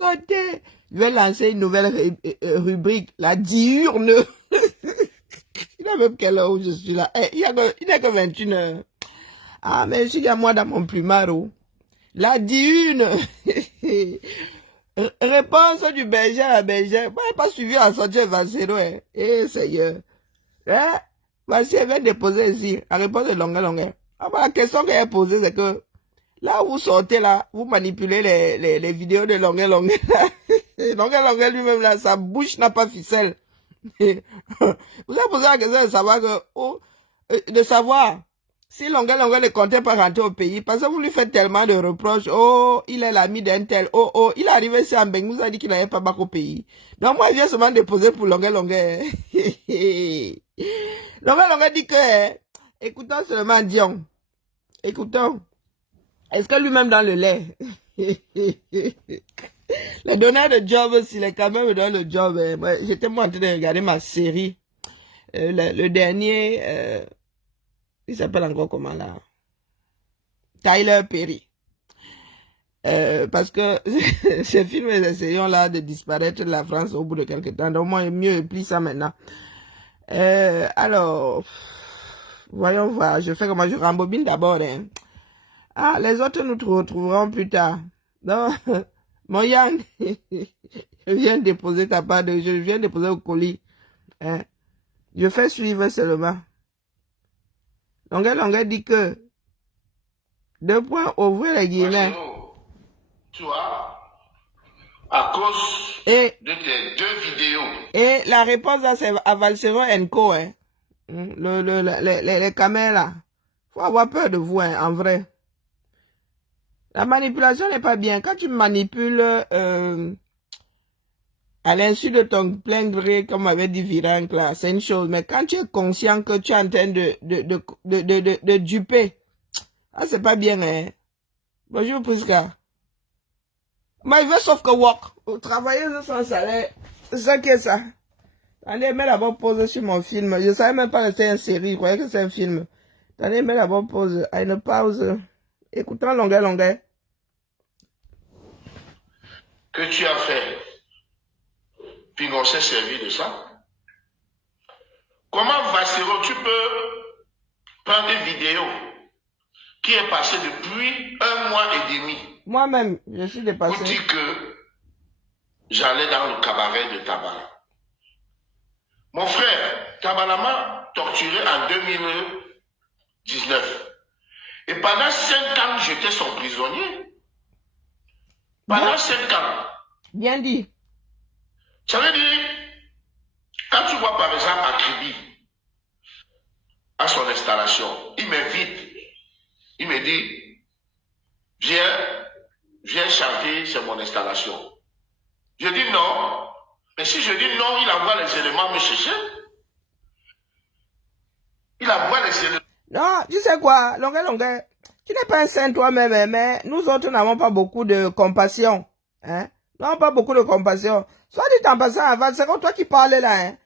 Sortez. Je vais lancer une nouvelle rubrique, la diurne. Il a même quelle heure où je suis là. Il n'a que 21 heures. Ah, mais il y a moi dans mon plumard. La diurne. Réponse du berger à la bergère. Moi, je n'ai pas suivi la sortie de Vassero. Eh, Seigneur. Hein? Voici, elle vient déposer ici. La réponse est longue. Ah, bah, la question qu'elle a posée, c'est que là où vous sortez, là, vous manipulez les vidéos de longue. Longue lui-même, là, sa bouche n'a pas ficelle. Vous avez posé la question de savoir que, de savoir si Longue ne comptait pas rentrer au pays, parce que vous lui faites tellement de reproches. Oh, il est l'ami d'un tel. Oh, il est arrivé ici en Beng, vous a dit qu'il n'avait pas bac au pays. Donc moi, je viens seulement déposer pour Longue. Longue dit que, écoutons seulement Dion. Écoutons. Est-ce que lui-même dans le lait? Les donneurs de job aussi, les caméras me donnent le job. J'étais moi en train de regarder ma série. Le dernier, il s'appelle encore comment là? Tyler Perry. Parce que ces films essayons là de disparaître de la France au bout de quelques temps. Donc moi, mieux plie ça maintenant. Alors, voyons voir. Je fais comment je rembobine d'abord. Hein. Ah, les autres nous retrouverons plus tard. Non, mon Yang, je viens déposer ta part je viens déposer au colis. Hein. Je fais suivre seulement. Longue dit que 2 points, ouvrir les guillemets. Tu vois, à cause de tes 2 vidéos. Et la réponse là, c'est à Valsero Co. Hein. Les caméras là. Faut avoir peur de vous, hein, en vrai. La manipulation n'est pas bien. Quand tu manipules à l'insu de ton plein gré, comme avait dit Virenque là, c'est une chose. Mais quand tu es conscient que tu es en train de duper, ah, c'est pas bien, hein. Bonjour, Prisca. Mais il veut sauf que work. Travailler sans salaire. C'est ça qui est ça. Attendez, mets d'abord pause sur mon film. Je savais même pas que c'était une série. Je croyais que c'est un film. Attendez, mets d'abord pause. À une pause. Écoutons longueur. Que tu as fait. Puis on s'est servi de ça. Comment Vassero, tu peux prendre une vidéo qui est passée depuis 1 mois et demi. Moi-même, je suis dépassé. Pour dire que j'allais dans le cabaret de Tabala. Mon frère, Tabala m'a torturé en 2019. Et pendant 5 ans, j'étais son prisonnier. Pendant 5 ans. Bien dit. Ça veut dire, quand tu vois par exemple à Kribi, à son installation, il m'invite. Il me dit, viens chanter, c'est mon installation. Je dis non. Mais si je dis non, il envoie les éléments me chercher. Il envoie les éléments. Non, tu sais quoi, longueur. Tu n'es pas un saint toi-même, mais nous autres n'avons pas beaucoup de compassion. Hein? Nous n'avons pas beaucoup de compassion. Soit dit en passant avant, c'est comme toi qui parlais là. Hein?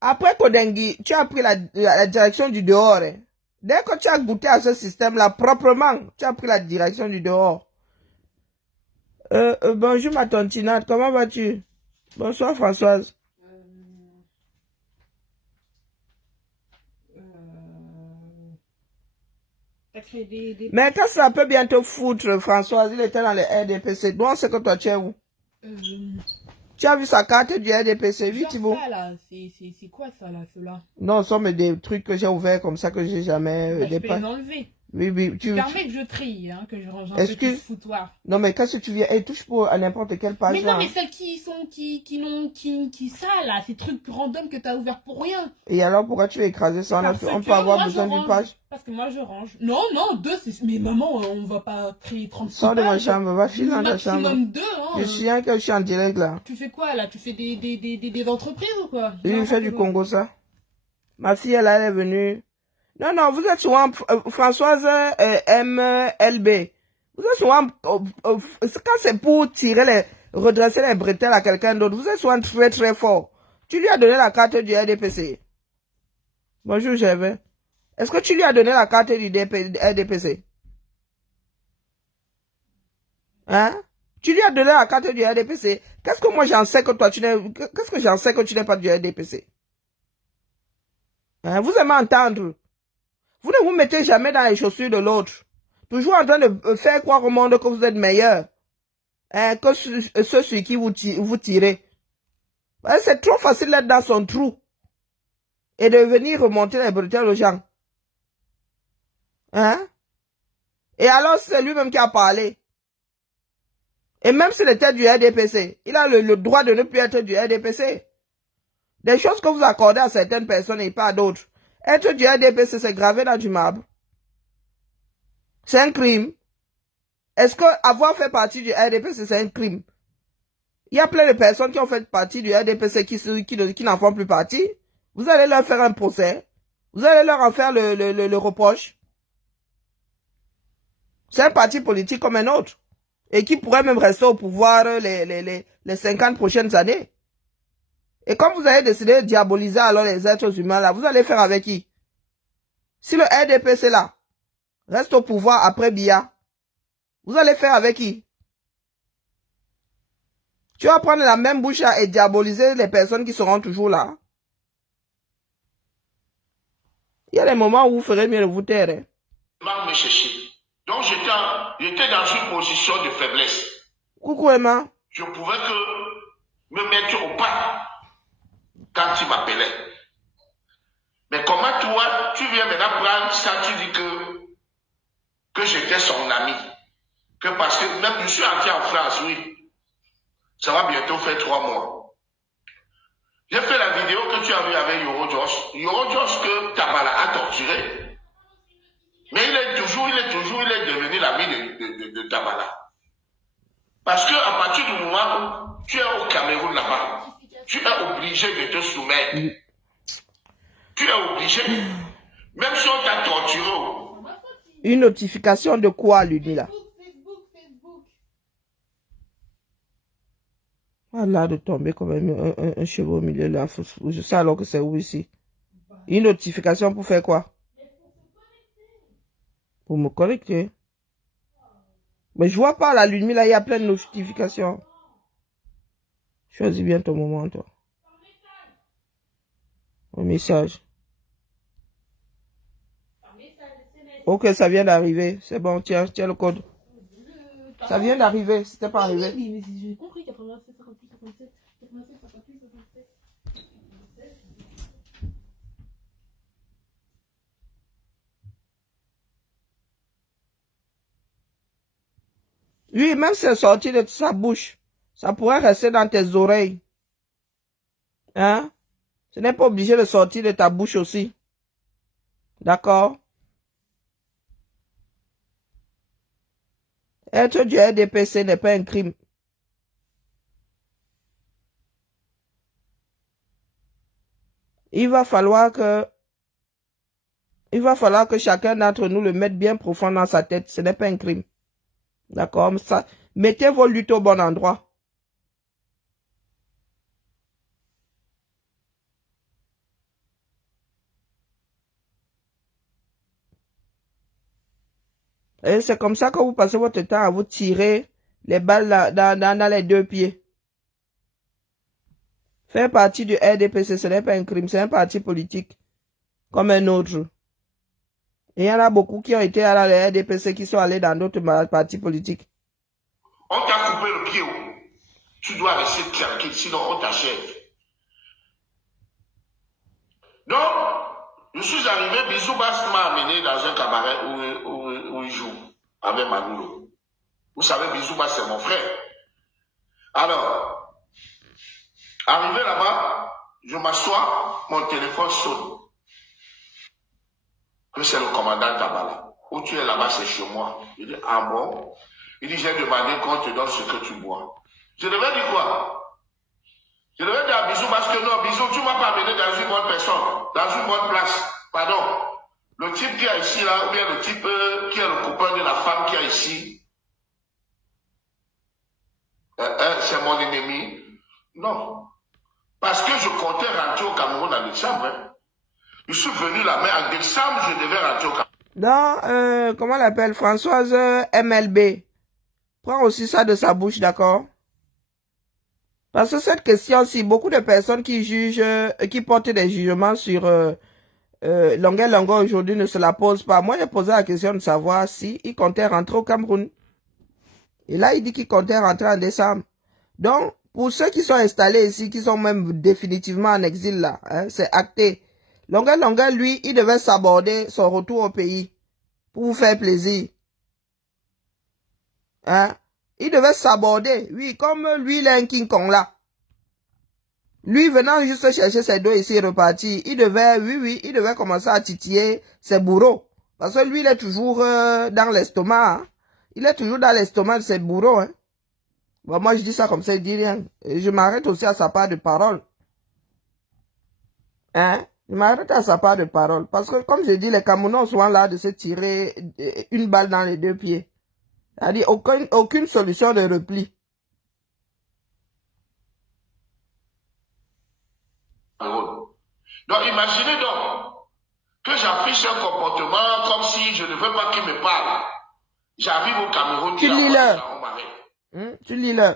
Après Kodengui, tu as pris la direction du dehors. Hein? Dès que tu as goûté à ce système-là proprement, tu as pris la direction du dehors. Bonjour ma tontinate, comment vas-tu? Bonsoir Françoise. Mais quand ça peut bien te foutre, Françoise, il était dans le RDPC. Donc, c'est que toi, tu es où? Tu as vu sa carte du RDPC, vite, Thibaut. C'est quoi ça, là, cela? Non, ce sont des trucs que j'ai ouverts comme ça que j'ai jamais Je peux les enlever. Oui. Tu permets que je trie, hein, que je range un peu tout foutoir. Non, mais quand tu viens, touche pour à n'importe quelle page. Mais non, mais celles qui ça, là, ces trucs random que tu as ouverts pour rien. Et alors, pourquoi tu veux écraser ça? On peut avoir besoin d'une page? Parce que moi, je range. Non, 2, c'est... Mais maman, on va pas créer 36 Sors de ma chambre, va filer dans ta chambre. Maximum 2, hein. Je suis en direct, là. Tu fais quoi, là? Tu fais des entreprises ou quoi? Oui, je fais du Congo, ça. Ma fille, elle est venue. Non, vous êtes souvent Françoise MLB. Vous êtes souvent, quand c'est pour redresser les bretelles à quelqu'un d'autre, vous êtes souvent très très fort. Tu lui as donné la carte du RDPC. Bonjour Gervais. Est-ce que tu lui as donné la carte du RDPC? Hein? Tu lui as donné la carte du RDPC. Qu'est-ce que moi j'en sais que toi tu n'es... Qu'est-ce que j'en sais que tu n'es pas du RDPC? Hein, vous aimez entendre. Vous ne vous mettez jamais dans les chaussures de l'autre. Toujours en train de faire croire au monde que vous êtes meilleur. Hein, que ceux sur qui vous tirez. Hein, c'est trop facile d'être dans son trou. Et de venir remonter les bretelles aux gens. Hein? Et alors c'est lui-même qui a parlé. Et même s'il était du RDPC, il a le droit de ne plus être du RDPC. Des choses que vous accordez à certaines personnes et pas à d'autres. Être du RDPC, c'est gravé dans du marbre. C'est un crime. Est-ce que avoir fait partie du RDPC, c'est un crime? Il y a plein de personnes qui ont fait partie du RDPC qui n'en font plus partie. Vous allez leur faire un procès. Vous allez leur en faire le reproche. C'est un parti politique comme un autre. Et qui pourrait même rester au pouvoir les 50 prochaines années. Et comme vous avez décidé de diaboliser alors les êtres humains là, vous allez faire avec qui? Si le RDPC là reste au pouvoir après Biya, vous allez faire avec qui? Tu vas prendre la même bouche là et diaboliser les personnes qui seront toujours là. Il y a des moments où vous ferez mieux de vous taire. Emma me chercher. Donc j'étais dans une position de faiblesse. Coucou Emma. Je pouvais que me mettre au pas quand il m'appelait. Mais comment toi, tu viens maintenant prendre ça, tu dis que j'étais son ami. Que parce que même je suis entré en France, oui. Ça va bientôt faire 3 mois. J'ai fait la vidéo que tu as vue avec Yoro Josh. Yoro Josh que Tabala a torturé. Mais il est devenu l'ami de Tabala. Parce que à partir du moment où tu es au Cameroun là-bas, tu es obligé de te soumettre. Tu es obligé. Même si on t'a torturé. Une notification de quoi, Ludmila? Facebook. Voilà, de tomber comme un cheveu au milieu de la fosse. Je sais alors que c'est où ici? Une notification pour faire quoi? Pour me connecter. Mais je vois pas la Ludmila, il y a plein de notifications. Choisis bien ton moment, toi. Un message. Ok, ça vient d'arriver. C'est bon, tiens le code. Ça vient d'arriver, c'était pas arrivé. Oui, mais j'ai compris, 87, 58, 57, 87, 58, 67. Oui, même si c'est sorti de sa bouche, ça pourrait rester dans tes oreilles. Hein? Ce n'est pas obligé de sortir de ta bouche aussi. D'accord? Être du RDPC n'est pas un crime. Il va falloir que chacun d'entre nous le mette bien profond dans sa tête. Ce n'est pas un crime. D'accord? Mettez vos luttes au bon endroit. Et c'est comme ça que vous passez votre temps à vous tirer les balles dans les 2 pieds. Faire partie du RDPC, ce n'est pas un crime, c'est un parti politique comme un autre. Et il y en a beaucoup qui ont été à la RDPC qui sont allés dans d'autres partis politiques. On t'a coupé le pied. Tu dois rester tranquille, sinon on t'achève. Donc, je suis arrivé, Bisou Bass m'a amené dans un cabaret où il joue avec Manoulo. Vous savez, Bisou Bass, c'est mon frère. Alors, arrivé là-bas, je m'assois, mon téléphone sonne. Que c'est le commandant Tabala. Où tu es là-bas, c'est chez moi. Il dit, ah bon? Il dit, j'ai demandé qu'on te donne ce que tu bois. Je devais dire quoi? Je devais dire à Bisou parce que non, Bisou, tu ne m'as pas amené dans une bonne personne, dans une bonne place. Pardon. Le type qui est ici, là, ou bien le type qui est le copain de la femme qui est ici, c'est mon ennemi. Non. Parce que je comptais rentrer au Cameroun en décembre. Hein. Je suis venu là, mais en décembre, je devais rentrer au Cameroun. Dans, comment elle appelle? Françoise MLB. Prends aussi ça de sa bouche, d'accord? Parce que cette question-ci, beaucoup de personnes qui jugent, qui portent des jugements sur Longuet Longo aujourd'hui ne se la posent pas. Moi, j'ai posé la question de savoir si il comptait rentrer au Cameroun. Et là, il dit qu'il comptait rentrer en décembre. Donc, pour ceux qui sont installés ici, qui sont même définitivement en exil là, hein, c'est acté. Longuet Longo, lui, il devait s'aborder son retour au pays pour vous faire plaisir. Hein? Il devait s'aborder. Oui, comme lui, il est un King Kong là. Lui, venant juste chercher ses dos ici et repartir, il devait, oui, il devait commencer à titiller ses bourreaux. Parce que lui, il est toujours dans l'estomac. Hein? Il est toujours dans l'estomac de ses bourreaux. Hein? Bon, moi, je dis ça comme ça, il dit rien. Et je m'arrête aussi à sa part de parole. Hein? Je m'arrête à sa part de parole. Parce que, comme je dis, les Camerounais sont là de se tirer une balle dans les deux pieds. C'est-à-dire, aucune solution de repli. Donc, imaginez donc que j'affiche un comportement comme si je ne veux pas qu'il me parle. J'arrive au Cameroun, tu lis-le. Tu lis-le.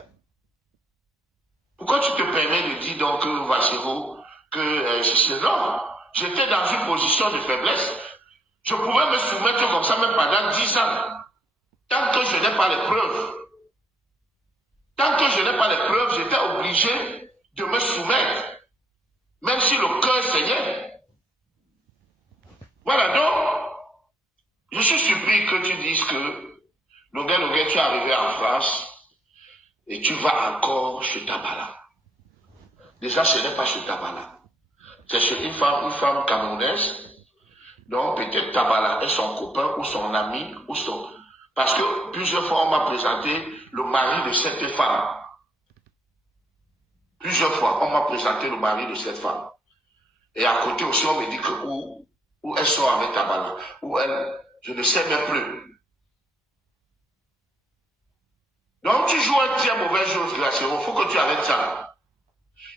Pourquoi tu te permets de dire donc, Vachero, que c'est non? J'étais dans une position de faiblesse. Je pouvais me soumettre comme ça même pendant 10 ans. Tant que je n'ai pas les preuves. Tant que je n'ai pas les preuves, j'étais obligé de me soumettre. Même si le cœur saignait. Voilà, donc, je suis surpris que tu dises que, Longuet, tu es arrivé en France et tu vas encore chez Tabala. Déjà, ce n'est pas chez Tabala. C'est chez une femme camerounaise. Donc, peut-être Tabala est son copain ou son ami ou son... Parce que plusieurs fois, on m'a présenté le mari de cette femme. Plusieurs fois, on m'a présenté le mari de cette femme. Et à côté aussi, on me dit que où elles sont avec Tabala. Où elle, je ne sais même plus. Donc, tu joues un très mauvais jeu, il faut que tu arrêtes ça.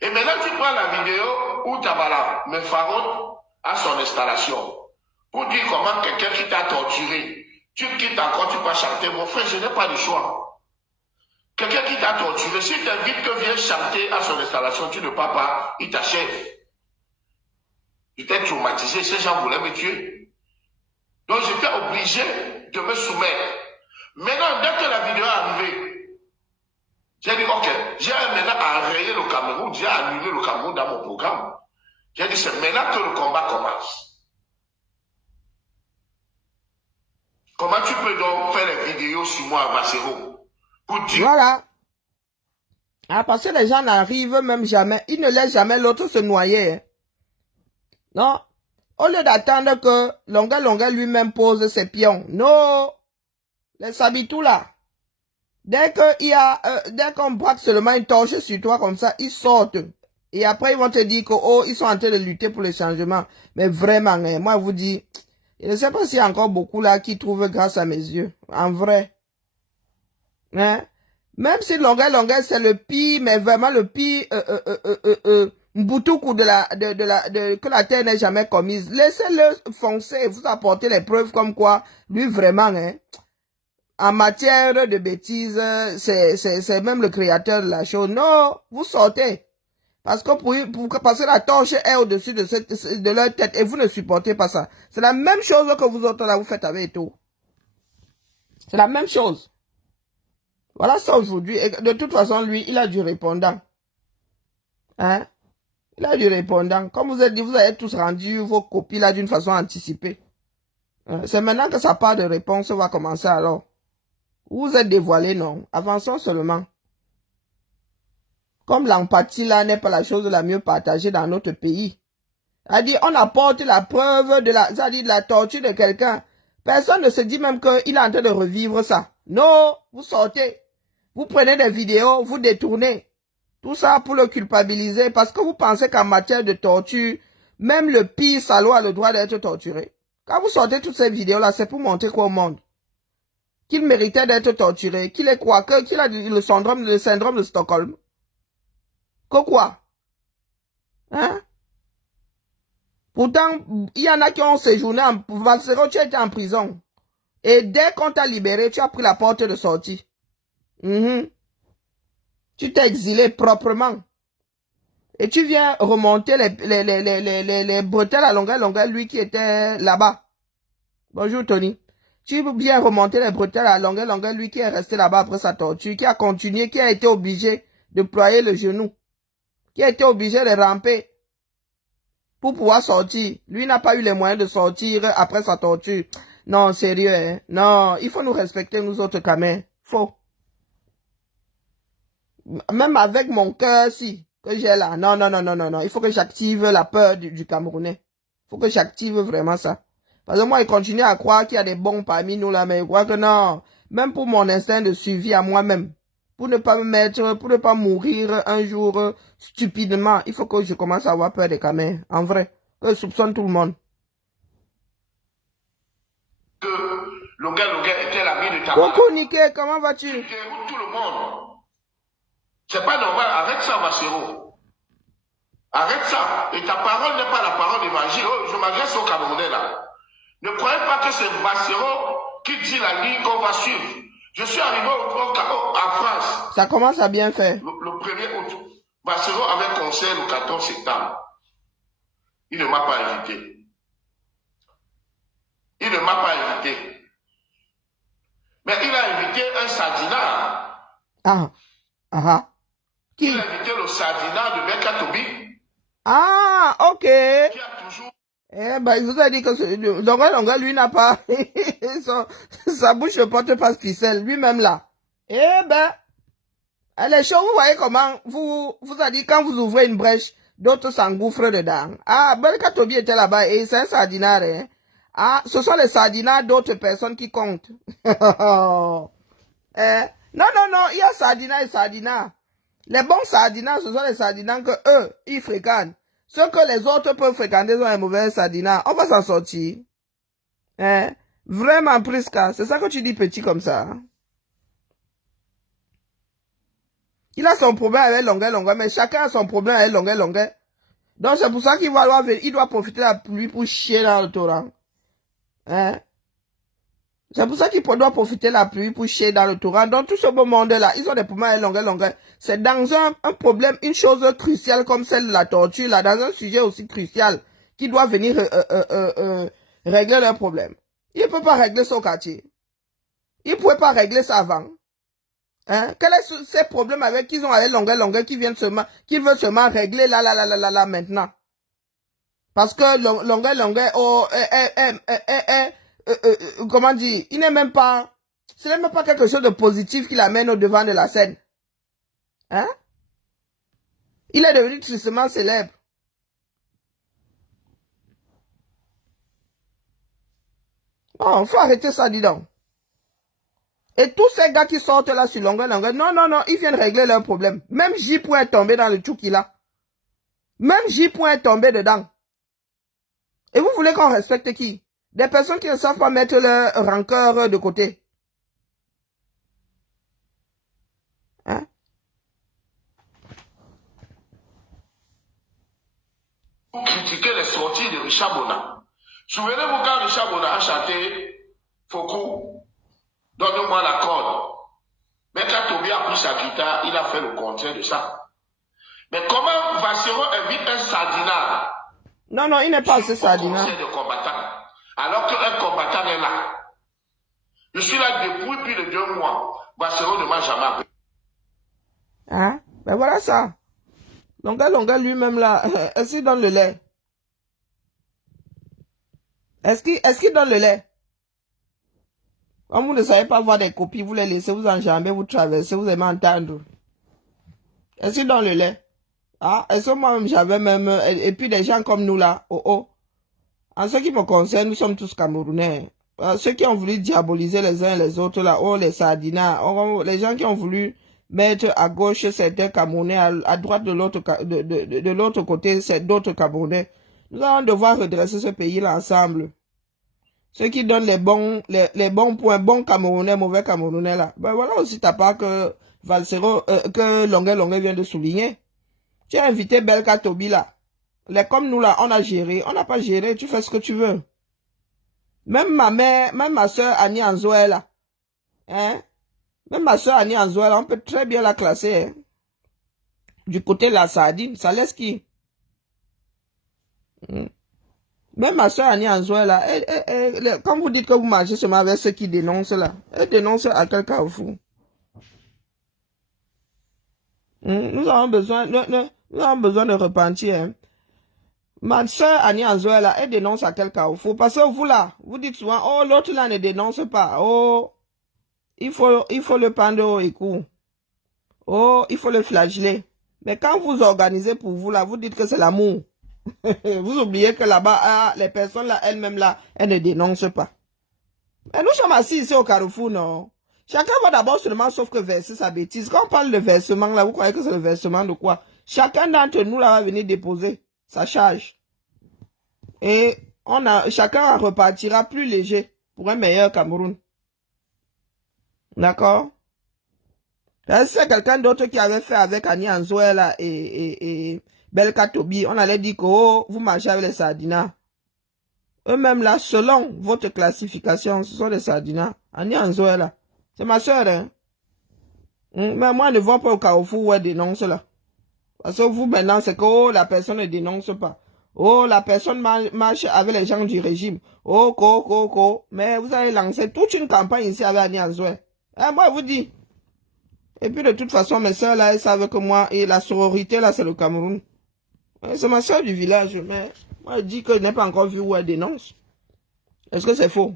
Et maintenant, tu prends la vidéo où Tabala me farote à son installation. Pour dire comment quelqu'un qui t'a torturé, tu quittes encore, tu peux chanter. Mon frère, je n'ai pas de choix. Quelqu'un qui t'a torturé, si tu invites que viens chanter à son installation, tu ne pars pas, il t'achève. Il t'est traumatisé, ces gens voulaient me tuer. Donc j'étais obligé de me soumettre. Maintenant, dès que la vidéo est arrivée, j'ai dit, ok, j'ai maintenant enrayé le Cameroun, j'ai annulé le Cameroun dans mon programme. J'ai dit, c'est maintenant que le combat commence. Comment tu peux donc faire les vidéos sur moi, Vachero, pour dire... Voilà. Ah, parce que les gens n'arrivent même jamais. Ils ne laissent jamais l'autre se noyer. Hein. Non. Au lieu d'attendre que Longuet lui-même pose ses pions. Non. Les Sabitou là. Dès qu'on braque seulement une torche sur toi comme ça, ils sortent. Et après, ils vont te dire que, oh, ils sont en train de lutter pour le changement. Mais vraiment, hein, moi, je vous dis, je ne sais pas s'il y a encore beaucoup là qui trouvent grâce à mes yeux. En vrai. Hein? Même si Longuet, c'est le pire, mais vraiment le pire, Mboutouk que la terre n'ait jamais commise. Laissez-le foncer, vous apportez les preuves comme quoi, lui vraiment, hein, en matière de bêtises, c'est même le créateur de la chose. Non, vous sortez. Parce que parce que la torche est au-dessus de leur tête et vous ne supportez pas ça. C'est la même chose que vous autres là, vous faites avec tout. C'est la même chose. Voilà ça aujourd'hui. De toute façon, lui, il a du répondant. Hein? Il a du répondant. Comme vous êtes dit, vous avez tous rendu vos copies là d'une façon anticipée. Hein? C'est maintenant que sa part de réponse va commencer alors. Vous êtes dévoilé, non? Avançons seulement. Comme l'empathie là n'est pas la chose la mieux partagée dans notre pays. C'est-à-dire, on apporte la preuve de la torture de quelqu'un. Personne ne se dit même qu'il est en train de revivre ça. Non, vous sortez. Vous prenez des vidéos, vous détournez. Tout ça pour le culpabiliser parce que vous pensez qu'en matière de torture, même le pire salaud a le droit d'être torturé. Quand vous sortez toutes ces vidéos-là, c'est pour montrer quoi au monde? Qu'il méritait d'être torturé, qu'il est quoi? Qu'il a le syndrome de Stockholm. Que quoi? Hein? Pourtant, il y en a qui ont séjourné en... Vachero, tu étais en prison. Et dès qu'on t'a libéré, tu as pris la porte de sortie. Mhm. Tu t'es exilé proprement. Et tu viens remonter les bretelles à longueur, lui qui était là-bas. Bonjour Tony. Tu viens remonter les bretelles à longueur, lui qui est resté là-bas après sa torture, qui a continué, qui a été obligé de ployer le genou, qui a été obligé de ramper pour pouvoir sortir. Lui n'a pas eu les moyens de sortir après sa torture. Non, sérieux, hein? Non, il faut nous respecter, nous autres, quand même. Faut. Même avec mon cœur, si, que j'ai là. Non, non, non, non, non, non. Il faut que j'active la peur du Camerounais. Il faut que j'active vraiment ça. Parce que moi, il continue à croire qu'il y a des bons parmi nous là, mais je crois que non. Même pour mon instinct de survie à moi-même. Pour ne pas me mettre, pour ne pas mourir un jour stupidement. Il faut que je commence à avoir peur des Camerounais. En vrai. Que je soupçonne tout le monde. Que Longa était l'ami de ta mère. Coucou Niké, comment vas-tu? Tu déroutes tout le monde. C'est pas normal. Arrête ça, Vassero. Arrête ça. Et ta parole n'est pas la parole d'évangile. Oh, je m'adresse aux Camerounais là. Ne croyez pas que c'est Vassero qui dit la ligne qu'on va suivre. Je suis arrivé à France. Ça commence à bien faire. Le 1er août. Vassero avait conseil le 14 septembre. Il ne m'a pas invité. Il ne m'a pas invité. Mais il a invité un sardinat. Ah. Ah. Qui? Il a invité le sardinat de Bekatobi. Ah, ok. Qui a toujours... Eh ben, il vous a dit que Longa, lui, n'a pas... sa bouche ne porte pas ficelle, lui-même là. Eh ben, les choses, vous voyez comment vous a dit quand vous ouvrez une brèche, d'autres s'engouffrent dedans. Ah, Bekatobi était là-bas et c'est un sardinat, hein. Ah, ce sont les sardinats d'autres personnes qui comptent. Non, non, non, il y a sardinat et sardinat. Les bons sardinats, ce sont les sardinats que eux, ils fréquentent. Ceux que les autres peuvent fréquenter sont les mauvais sardinats. On va s'en sortir. Hein? Vraiment, Prisca, c'est ça que tu dis petit comme ça. Il a son problème avec longueur, mais chacun a son problème avec longueur. Donc c'est pour ça qu'il doit profiter de la pluie pour chier dans le torrent. Hein? C'est pour ça qu'il doit profiter de la pluie pour chier dans le torrent. Dans tout ce beau monde-là, ils ont des problèmes avec longueur. C'est dans un problème, une chose cruciale comme celle de la torture, là, dans un sujet aussi crucial, qui doit venir régler leur problème. Il ne peut pas régler son quartier. Il ne pouvait pas régler ça avant. Hein? Quels sont ces problèmes avec qu'ils ont avec longueur, qui veulent seulement régler là, maintenant? Parce que longueur, comment dire, il n'est même pas, ce n'est même pas quelque chose de positif qui l'amène au devant de la scène. Hein? Il est devenu tristement célèbre. Non, faut arrêter ça, dis donc. Et tous ces gars qui sortent là sur longueur, non, non, non, ils viennent régler leurs problèmes. Même J. est tombé dans le trou qu'il a. Même J. est tombé dedans. Et vous voulez qu'on respecte qui? Des personnes qui ne savent pas mettre leur rancœur de côté. Hein? Critiquer les sorties de Richard Bona. Souvenez-vous quand Richard Bona a chanté Fokou, donne-moi la corde. Mais quand Tobi a pris sa guitare, il a fait le contraire de ça. Mais comment Vassero invite un sardinat? Non, non, il n'est pas ce sardinat. De combattant, alors qu'un combattant est là. Je suis là depuis plus de 2 mois. Vassero ne m'a jamais appelé. Hein? Ben voilà ça. Longa lui-même là, est-ce qu'il donne le lait? Est-ce qu'il donne le lait? Comme vous ne savez pas voir des copies, vous les laissez, vous enjambez, vous traversez, vous aimez entendre. Est-ce qu'il donne le lait? Ah, est-ce que moi-même j'avais même, et puis des gens comme nous là, en ce qui me concerne, nous sommes tous Camerounais. Ceux qui ont voulu diaboliser les uns et les autres là, les sardinats, les gens qui ont voulu mettre à gauche certains Camerounais, à droite de l'autre côté, c'est d'autres Camerounais. Nous allons devoir redresser ce pays-là ensemble. Ceux qui donnent les bons points, bons Camerounais, mauvais Camerounais là. Ben voilà aussi ta part que Vassero, que Longueur vient de souligner. Tu as invité Belka Tobi là. Comme nous là, on a géré, on n'a pas géré, tu fais ce que tu veux. Même ma mère, même ma soeur Annie Anzoé là. Hein? Même ma soeur Annie Anzouela, on peut très bien la classer. Hein. Du côté de la sardine, ça laisse qui? Même ma soeur Annie Anzouela, quand vous dites que vous marchez seulement avec ceux qui dénoncent là, elle dénonce à quel carrefour? Nous avons besoin, nous avons besoin de repentir. Hein. Ma soeur Annie Anzouela, elle dénonce à quel carrefour? Parce que vous là, vous dites souvent, oh l'autre là ne dénonce pas, oh il faut le pendre au écou, oh il faut le flageller. Mais quand vous organisez pour vous là, vous dites que c'est l'amour. Vous oubliez que là-bas, les personnes là, elles-mêmes là, elles ne dénoncent pas. Mais nous sommes assis ici au carrefour, non? Chacun va d'abord seulement sauf que verser sa bêtise. Quand on parle de versement là, vous croyez que c'est le versement de quoi? Chacun d'entre nous là va venir déposer sa charge. Et chacun repartira plus léger pour un meilleur Cameroun. D'accord? C'est quelqu'un d'autre qui avait fait avec Annie Anzouela et Belka Tobi. On allait dire que oh, vous marchez avec les sardinas. Eux-mêmes là, selon votre classification, ce sont des sardinas. Annie Anzouela. C'est ma soeur, hein. Mais moi, ne vois pas au carrefour où elle dénonce là. Parce que vous, maintenant, c'est que oh, la personne ne dénonce pas. Oh, la personne marche avec les gens du régime. Oh, Mais vous avez lancé toute une campagne ici avec Annie Anzouela. Moi, je vous dis. Et puis de toute façon, mes soeurs là, elles savent que moi, et la sororité là, c'est le Cameroun. C'est ma soeur du village, mais moi je dis que je n'ai pas encore vu où elle dénonce. Est-ce que c'est faux?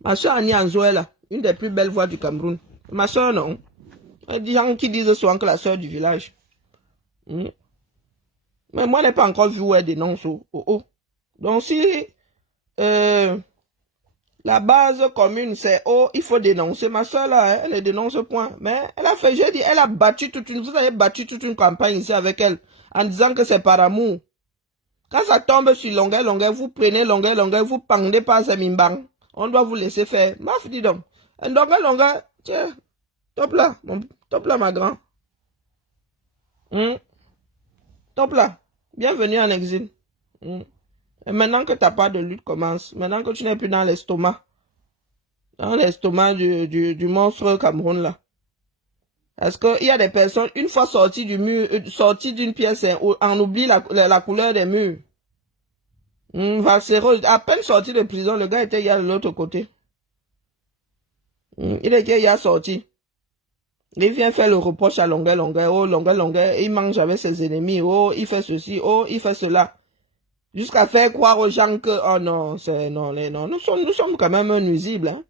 Ma soeur Annie Anzouela, une des plus belles voix du Cameroun. Ma soeur non. Il y a des gens qui disent souvent que la soeur du village. Mais moi je n'ai pas encore vu où elle dénonce. Donc si la base commune, c'est oh, il faut dénoncer. Ma soeur là, elle ne dénonce point. Mais elle a fait, j'ai dit, elle a battu vous avez battu toute une campagne ici avec elle, en disant que c'est par amour. Quand ça tombe sur longueur, vous prenez longueur, vous pendez pas ces mimbang. On doit vous laisser faire. Maf, dis donc. Longueur, tiens, top là, ma grand. Top là, bienvenue en exil. Et maintenant que ta part de lutte commence, maintenant que tu n'es plus dans l'estomac du monstre Cameroun là. Est-ce qu'il y a des personnes, une fois sorties du mur, sorties d'une pièce, on oublie la couleur des murs. Valsero, à peine sorti de prison, le gars était hier de l'autre côté. Il était hier sorti. Il vient faire le reproche à longueur, oh longueur, il mange avec ses ennemis, oh il fait ceci, oh il fait cela. Jusqu'à faire croire aux gens que, oh non, non, nous sommes quand même nuisibles, hein.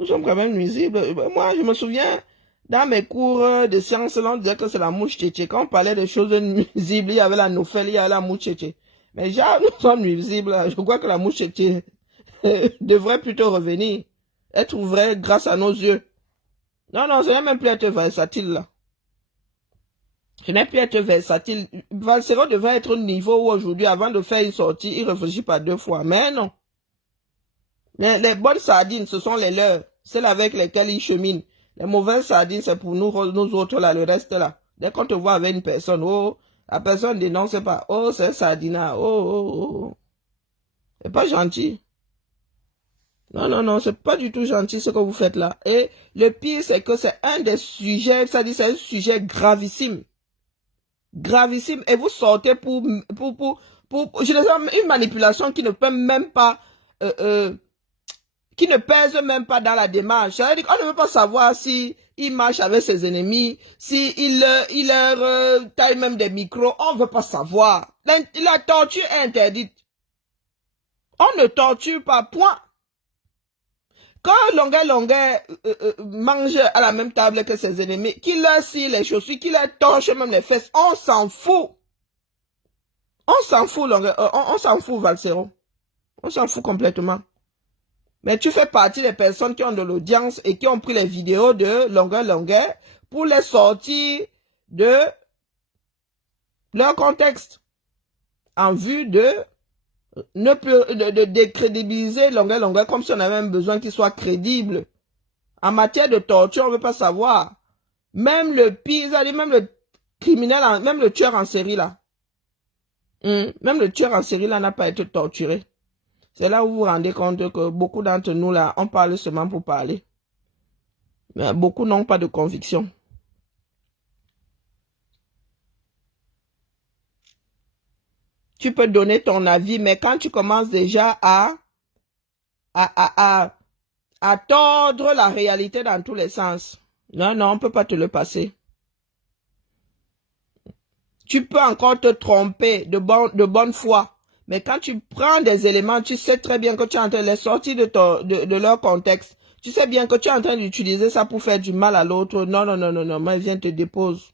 Nous sommes quand même nuisibles. Moi, je me souviens, dans mes cours de sciences, on disait que c'est la mouche tchétché. Quand on parlait de choses nuisibles, il y avait la nouvelle, il y avait la mouche tchétché. Mais genre, nous sommes nuisibles. Je crois que la mouche tchétché devrait plutôt revenir, être vraie grâce à nos yeux. Non, ce n'est même plus être versatile, là. Je n'ai plus être versatile. Valsero devrait être au niveau où aujourd'hui, avant de faire une sortie, il réfléchit pas 2 fois. Mais non. Mais les bonnes sardines, ce sont les leurs. Celles avec lesquelles ils cheminent. Les mauvaises sardines, c'est pour nous autres là, le reste là. Dès qu'on te voit avec une personne, oh, la personne dénonce pas. Oh, c'est sardina. Oh. C'est pas gentil. Non, c'est pas du tout gentil ce que vous faites là. Et le pire, c'est que c'est un des sujets, ça dit, c'est un sujet gravissime. Gravissime. Et vous sortez pour je dis, une manipulation qui ne peut même pas, qui ne pèse même pas dans la démarche. C'est-à-dire qu'on ne veut pas savoir si il marche avec ses ennemis, si il leur taille même des micros. On ne veut pas savoir. La torture est interdite. On ne torture pas, point. Quand longueur mange à la même table que ses ennemis, qu'il leur scie les chaussures, qu'il leur torche même les fesses, on s'en fout. On s'en fout, on s'en fout, Valsero. On s'en fout complètement. Mais tu fais partie des personnes qui ont de l'audience et qui ont pris les vidéos de longueur pour les sortir de leur contexte en vue de décrédibiliser longueur comme si on avait même besoin qu'il soit crédible. En matière de torture, on ne veut pas savoir. Même le pire, même le criminel, même le tueur en série là. Même le tueur en série là n'a pas été torturé. C'est là où vous vous rendez compte que beaucoup d'entre nous, là, on parle seulement pour parler. Mais beaucoup n'ont pas de conviction. Tu peux donner ton avis, mais quand tu commences déjà à tordre la réalité dans tous les sens, non, on ne peut pas te le passer. Tu peux encore te tromper de bonne foi. Mais quand tu prends des éléments, tu sais très bien que tu es en train de les sortir de leur contexte. Tu sais bien que tu es en train d'utiliser ça pour faire du mal à l'autre. Non. Moi, viens te dépose.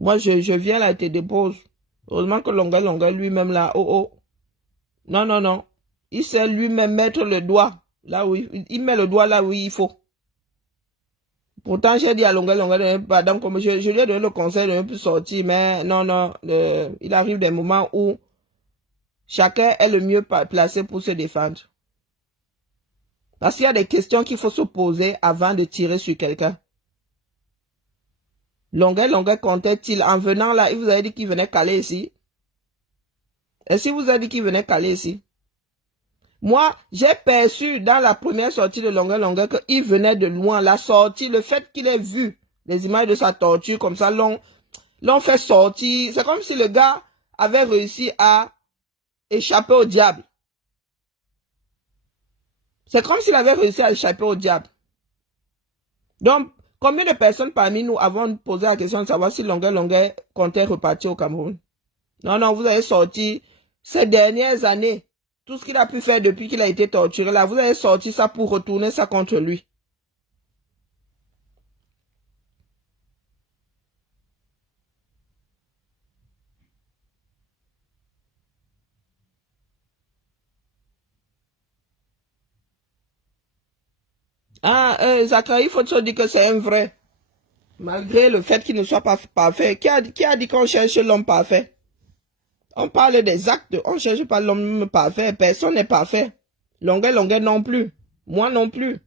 Moi, je viens là et te dépose. Heureusement que Longa lui-même là, Non. Il sait lui-même mettre le doigt là où il met le doigt là où il faut. Pourtant, j'ai dit à Longa, pardon, comme je lui ai donné le conseil de ne plus sortir, mais non, il arrive des moments où chacun est le mieux placé pour se défendre. Parce qu'il y a des questions qu'il faut se poser avant de tirer sur quelqu'un. Longa comptait-il en venant là, il vous avait dit qu'il venait caler ici? Et si vous avez dit qu'il venait caler ici? Moi, j'ai perçu dans la première sortie de Longa qu'il venait de loin. La sortie, le fait qu'il ait vu les images de sa torture comme ça, l'ont fait sortir. C'est comme si le gars avait réussi à échapper au diable. C'est comme s'il avait réussi à échapper au diable. Donc, combien de personnes parmi nous avons posé la question de savoir si Longa comptait repartir au Cameroun? Non, vous avez sorti ces dernières années. Tout ce qu'il a pu faire depuis qu'il a été torturé, là, vous avez sorti ça pour retourner ça contre lui. Zachary, il faut te dire que c'est un vrai. Malgré le fait qu'il ne soit pas parfait. Qui a dit qu'on cherche l'homme parfait? On parle des actes, on ne cherche pas l'homme parfait. Personne n'est parfait. Longa non plus. Moi non plus.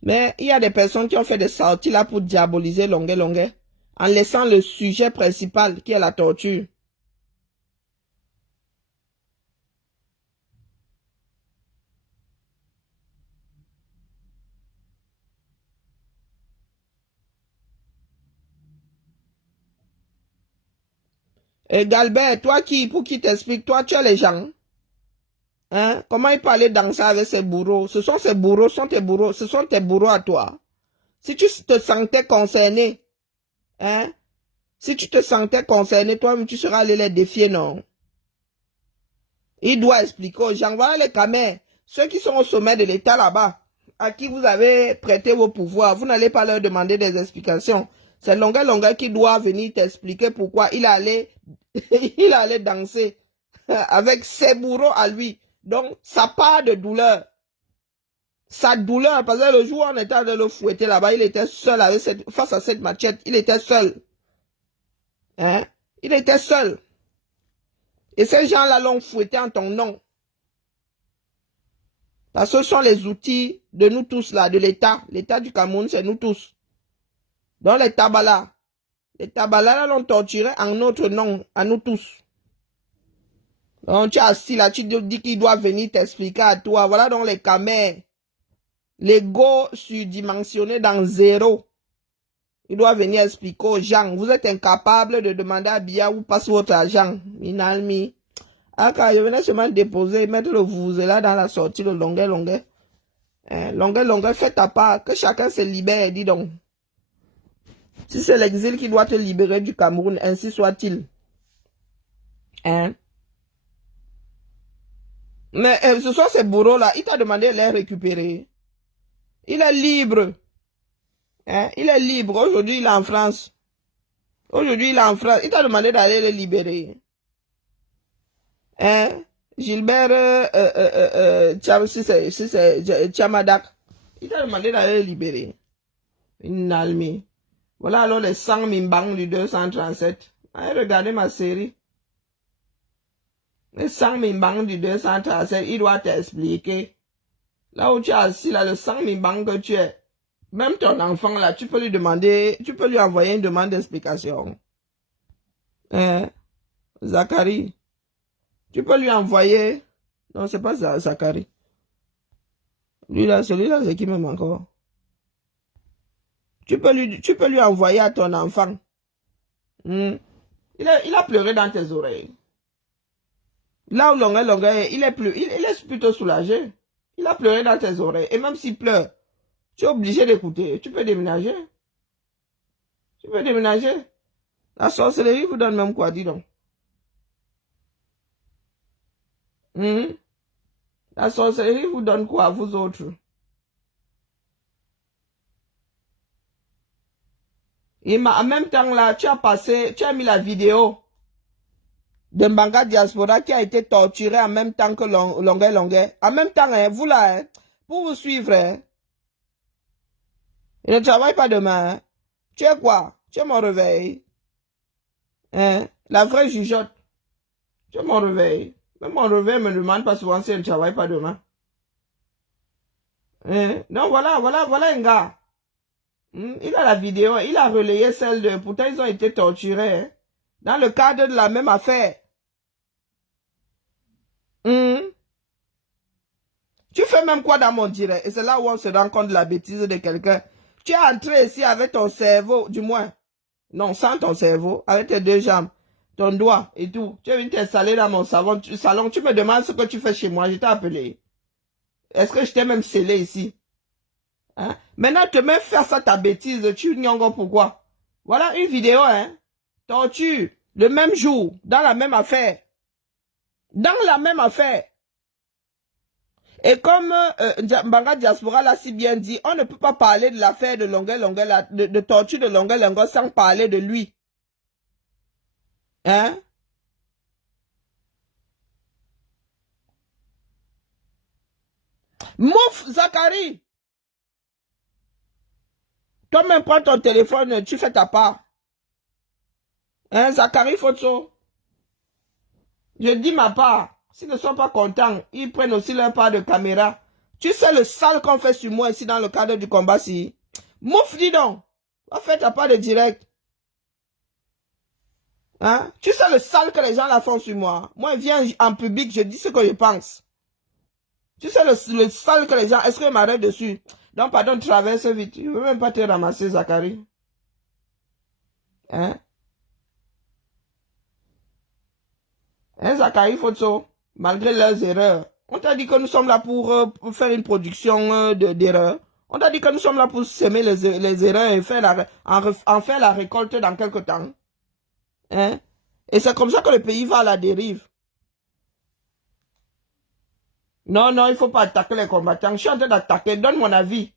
Mais il y a des personnes qui ont fait des sorties là pour diaboliser Longa, en laissant le sujet principal qui est la torture. Et Galbert, pour qui t'explique, toi tu as les gens. Hein? Comment il parlait danser avec ses bourreaux? Ce sont ses bourreaux, ce sont tes bourreaux à toi. Si tu te sentais concerné, hein? Si tu te sentais concerné, toi-même tu seras allé les défier, non? Il doit expliquer aux gens, voilà les camés, ceux qui sont au sommet de l'État là-bas, à qui vous avez prêté vos pouvoirs, vous n'allez pas leur demander des explications. C'est Longa qui doit venir t'expliquer pourquoi il allait danser avec ses bourreaux à lui. Donc, ça part de douleur. Sa douleur, parce que le jour où on était allé le fouetter là-bas, il était seul face à cette machette. Il était seul. Hein? Il était seul. Et ces gens-là l'ont fouetté en ton nom. Parce que ce sont les outils de nous tous là, de l'État. L'État du Cameroun, c'est nous tous. Donc les tabalas là l'ont torturé en notre nom, à nous tous. Donc tu es assis là, tu dis qu'il doit venir t'expliquer à toi. Voilà donc les camés. L'ego surdimensionné dans zéro. Il doit venir expliquer aux gens. Vous êtes incapable de demander à Bia où passe votre argent. Minalmi. Aka, je venais seulement déposer, mettre le vous-là dans la sortie de Longa. Longa, fais ta part. Que chacun se libère, dis donc. Si c'est l'exil qui doit te libérer du Cameroun, ainsi soit-il. Hein? Mais ce sont ces bourreaux-là. Il t'a demandé de les récupérer. Il est libre. Hein? Il est libre. Aujourd'hui, il est en France. Il t'a demandé d'aller les libérer. Hein? Gilbert, si c'est Tchamadak. Il t'a demandé d'aller les libérer. Une almie. Voilà alors les 100 Mimbang du 237. Allez regarder ma série. Les 100 Mimbang du 237, il doit t'expliquer. Là où tu es assis, là, le 100 Mimbang que tu es. Même ton enfant, là, tu peux lui envoyer une demande d'explication. Hein? Zachary. Tu peux lui envoyer. Non, c'est pas Zachary. Lui là, celui-là, c'est qui m'aime encore. Tu peux lui envoyer à ton enfant. Hmm. Il a pleuré dans tes oreilles. Là où il est plutôt soulagé. Il a pleuré dans tes oreilles. Et même s'il pleure, tu es obligé d'écouter. Tu peux déménager. Tu peux déménager. La sorcellerie vous donne même quoi, dis donc. Hmm? La sorcellerie vous donne quoi, vous autres? Et en même temps, là, tu as mis la vidéo de Mbanga Diaspora qui a été torturé en même temps que Longuet. En même temps, hein, vous là, hein, pour vous suivre, hein, il ne travaille pas demain. Hein. Tu es quoi? Tu es mon réveil. Hein? La vraie jugeote. Tu es mon réveil. Même mon réveil me demande pas souvent si elle ne travaille pas demain. Hein? Donc voilà un gars. Il a la vidéo, il a relayé celle de... Pourtant, ils ont été torturés. Hein, dans le cadre de la même affaire. Tu fais même quoi dans mon direct? Et c'est là où on se rend compte de la bêtise de quelqu'un. Tu es entré ici avec ton cerveau, du moins. Non, sans ton cerveau, avec tes deux jambes, ton doigt et tout. Tu es venu t'installer dans mon salon. Tu me demandes ce que tu fais chez moi. Je t'ai appelé. Est-ce que je t'ai même scellé ici? Hein? Maintenant, te mets faire ça ta bêtise. Tu n'y pourquoi? Voilà une vidéo, hein. Torture. Le même jour. Dans la même affaire. Dans la même affaire. Et comme Mbanga Diaspora l'a si bien dit, on ne peut pas parler de l'affaire de Longuet, de torture de Longuet sans parler de lui. Hein? Mouf, Zachary! Toi-même, prends ton téléphone, tu fais ta part. Hein, Zachary Fotso? Je dis ma part. S'ils ne sont pas contents, ils prennent aussi leur part de caméra. Tu sais le sale qu'on fait sur moi ici dans le cadre du combat, si. Mouf, dis donc. Va faire ta part de direct. Hein? Tu sais le sale que les gens la font sur moi. Moi, je viens en public, je dis ce que je pense. Tu sais le sale que les gens... Est-ce que je m'arrête dessus? Donc, pardon, traverse vite. Je ne veux même pas te ramasser, Zachary. Hein? Hein, Zachary Fotso? Malgré leurs erreurs. On t'a dit que nous sommes là pour faire une production d'erreurs. On t'a dit que nous sommes là pour semer les erreurs et faire en faire la récolte dans quelques temps. Hein? Et c'est comme ça que le pays va à la dérive. Non, non, il ne faut pas attaquer les combattants. Je suis en train d'attaquer. Donne mon avis.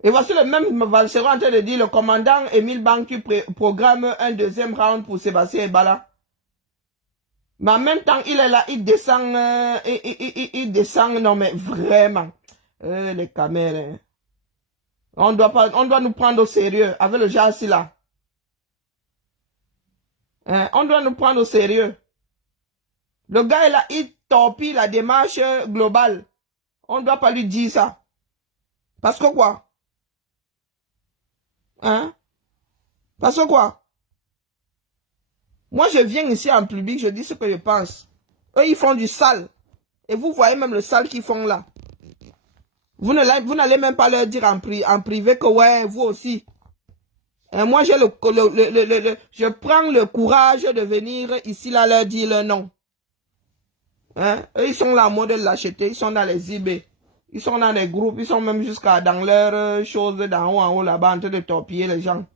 Et voici le même Valsero en train de dire, le commandant Émile Banqui programme un deuxième round pour Sébastien Ebala. Mais en même temps, il est là, il descend, il descend, non mais vraiment. Les caméras. On doit nous prendre au sérieux avec le genre là. Hein? On doit nous prendre au sérieux. Le gars est là, il torpille la démarche globale. On ne doit pas lui dire ça. Parce que quoi? Hein? Parce que quoi? Moi, je viens ici en public, je dis ce que je pense. Eux, ils font du sale. Et vous voyez même le sale qu'ils font là. Vous n'allez même pas leur dire en privé que ouais, vous aussi. Et moi, j'ai je prends le courage de venir ici là leur dire le non. Hein? Eux, ils sont là en mode de l'acheter, ils sont dans les eBay. Ils sont dans des groupes, ils sont même jusqu'à dans leurs choses d'en haut en haut là-bas en train de torpiller les gens.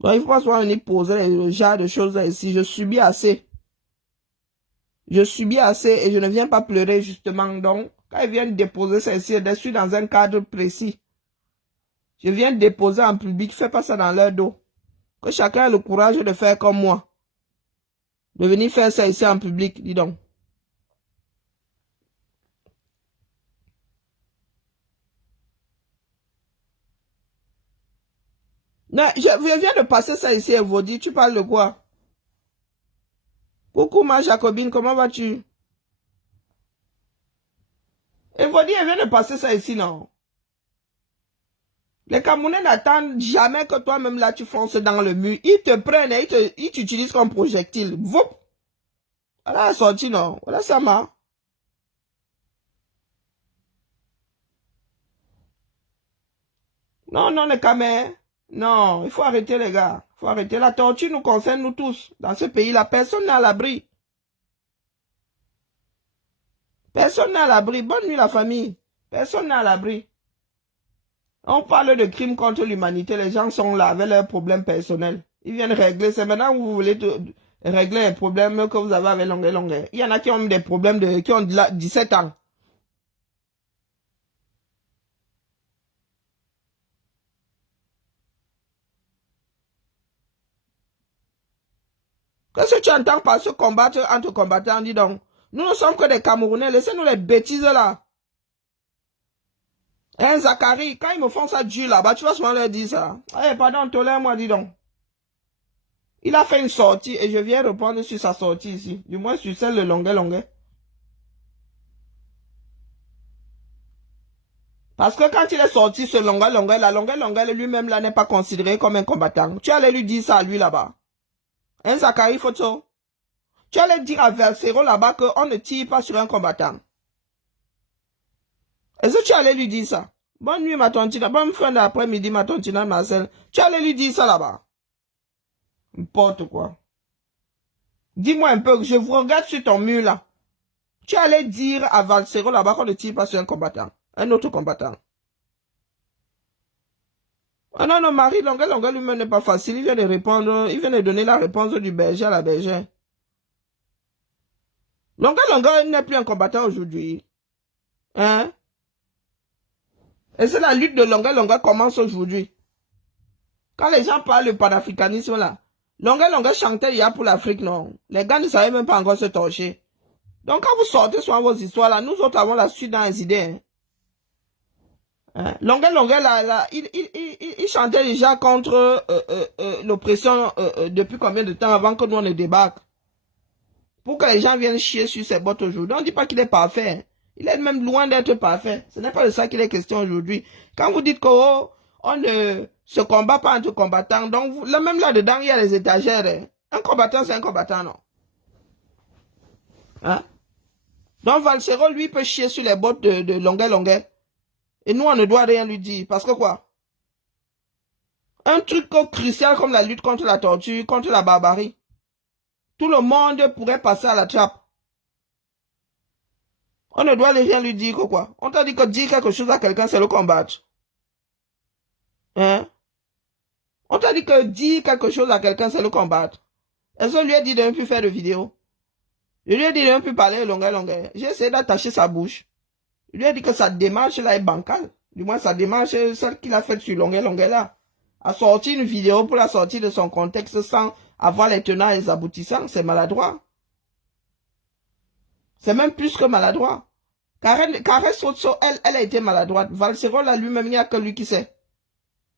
Donc, il ne faut pas souvent venir poser le genre de choses là ici. Je subis assez. Je subis assez et je ne viens pas pleurer justement. Donc, quand ils viennent déposer ça ici, je suis dans un cadre précis. Je viens déposer en public, fais pas ça dans leur dos. Que chacun ait le courage de faire comme moi. De venir faire ça ici en public, dis donc. Non, je viens de passer ça ici, Evody. Tu parles de quoi? Coucou ma Jacobine, comment vas-tu? Evody, elle vient de passer ça ici, non? Les Camerounais n'attendent jamais que toi-même là tu fonces dans le mur. Ils te prennent et ils t'utilisent comme projectile. Voup! Voilà la sortie, non? Voilà ça, ma. Non, non, les Camerounais. Non, il faut arrêter, les gars. Il faut arrêter. La torture nous concerne, nous tous. Dans ce pays-là, personne n'est à l'abri. Personne n'est à l'abri. Bonne nuit, la famille. Personne n'est à l'abri. On parle de crimes contre l'humanité. Les gens sont là avec leurs problèmes personnels. Ils viennent régler. C'est maintenant que vous voulez régler les problèmes que vous avez avec longueur. Il y en a qui ont des problèmes qui ont 17 ans. Qu'est-ce que tu entends par se combattre entre combattants, dis donc? Nous ne sommes que des Camerounais. Laissez-nous les bêtises là. Hein, Zachary, quand ils me font ça dur là-bas, tu vas souvent leur dire ça. Eh, pardon, tolère-moi, dis donc. Il a fait une sortie et je viens répondre sur sa sortie ici. Du moins sur celle de longueur. Parce que quand il est sorti ce longueur, la longueur lui-même là n'est pas considéré comme un combattant. Tu allais lui dire ça à lui là-bas. Hein, Zachary Photo? Tu allais dire à Versero là-bas qu'on ne tire pas sur un combattant. Est-ce que tu allais lui dire ça? Bonne nuit, ma tontine. Bonne fin d'après-midi, ma tontine Marcel. Tu allais lui dire ça là-bas? N'importe quoi. Dis-moi un peu, je vous regarde sur ton mur là. Tu allais dire à Valsero là-bas qu'on ne tire pas sur un combattant. Un autre combattant. Ah non, non, Marie, longueur lui-même n'est pas facile. Il vient de répondre, il vient de donner la réponse du berger à la bergère. Longueur n'est plus un combattant aujourd'hui. Hein? Et c'est la lutte de longueur commence aujourd'hui. Quand les gens parlent de panafricanisme là, longueur chantait hier pour l'Afrique, non. Les gars ne savaient même pas encore se torcher. Donc quand vous sortez sur vos histoires là, nous autres avons la suite dans les idées. Hein? Longueur là, il chantait déjà contre l'oppression depuis combien de temps avant que nous on ne débarque. Pour que les gens viennent chier sur ses bottes aujourd'hui. On ne dit pas qu'il est parfait. Il est même loin d'être parfait. Ce n'est pas de ça qu'il est question aujourd'hui. Quand vous dites qu'on ne se combat pas entre combattants, donc vous, là, même là-dedans, il y a les étagères. Hein. Un combattant, c'est un combattant, non? Hein? Donc Valsero, lui, peut chier sur les bottes de longueur. Et nous, on ne doit rien lui dire. Parce que quoi? Un truc crucial comme la lutte contre la torture, contre la barbarie. Tout le monde pourrait passer à la trappe. On ne doit rien lui dire quoi. On t'a dit que dire quelque chose à quelqu'un, c'est le combattre. Hein? On t'a dit que dire quelque chose à quelqu'un, c'est le combattre. Est-ce qu'on lui a dit de ne plus faire de vidéo? Je lui ai dit de ne plus parler longueur. J'ai essayé d'attacher sa bouche. Je lui ai dit que sa démarche là est bancale. Du moins, sa démarche, celle qu'il a faite sur longueur là. A sorti une vidéo pour la sortie de son contexte sans avoir les tenants et les aboutissants, c'est maladroit. C'est même plus que maladroit. Carré Sotso, elle a été maladroite. Valsero, là, lui-même, il n'y a que lui qui sait.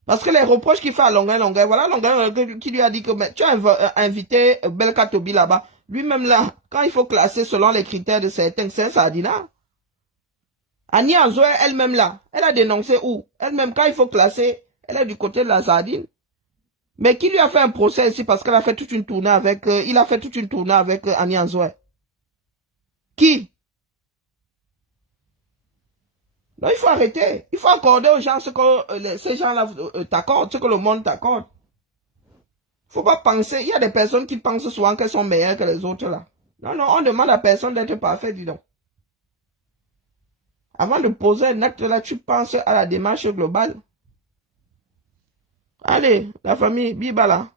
Parce que les reproches qu'il fait à longueur, voilà longueur qui lui a dit que mais, tu as invité Belka Tobi là-bas. Lui-même, là, quand il faut classer selon les critères de certains, c'est un sardinat. Annie Anzoé, elle-même, là, elle a dénoncé où? Elle-même, quand il faut classer, elle est du côté de la sardine. Mais qui lui a fait un procès ici parce qu'elle a fait toute une tournée avec, il a fait toute une tournée avec Annie Anzoé. Qui? Non, il faut arrêter. Il faut accorder aux gens ce que ces gens-là t'accordent, ce que le monde t'accorde. Il ne faut pas penser. Il y a des personnes qui pensent souvent qu'elles sont meilleures que les autres là. Non, non, on demande à personne d'être parfait, dis donc. Avant de poser un acte là, tu penses à la démarche globale. Allez, la famille, bibala.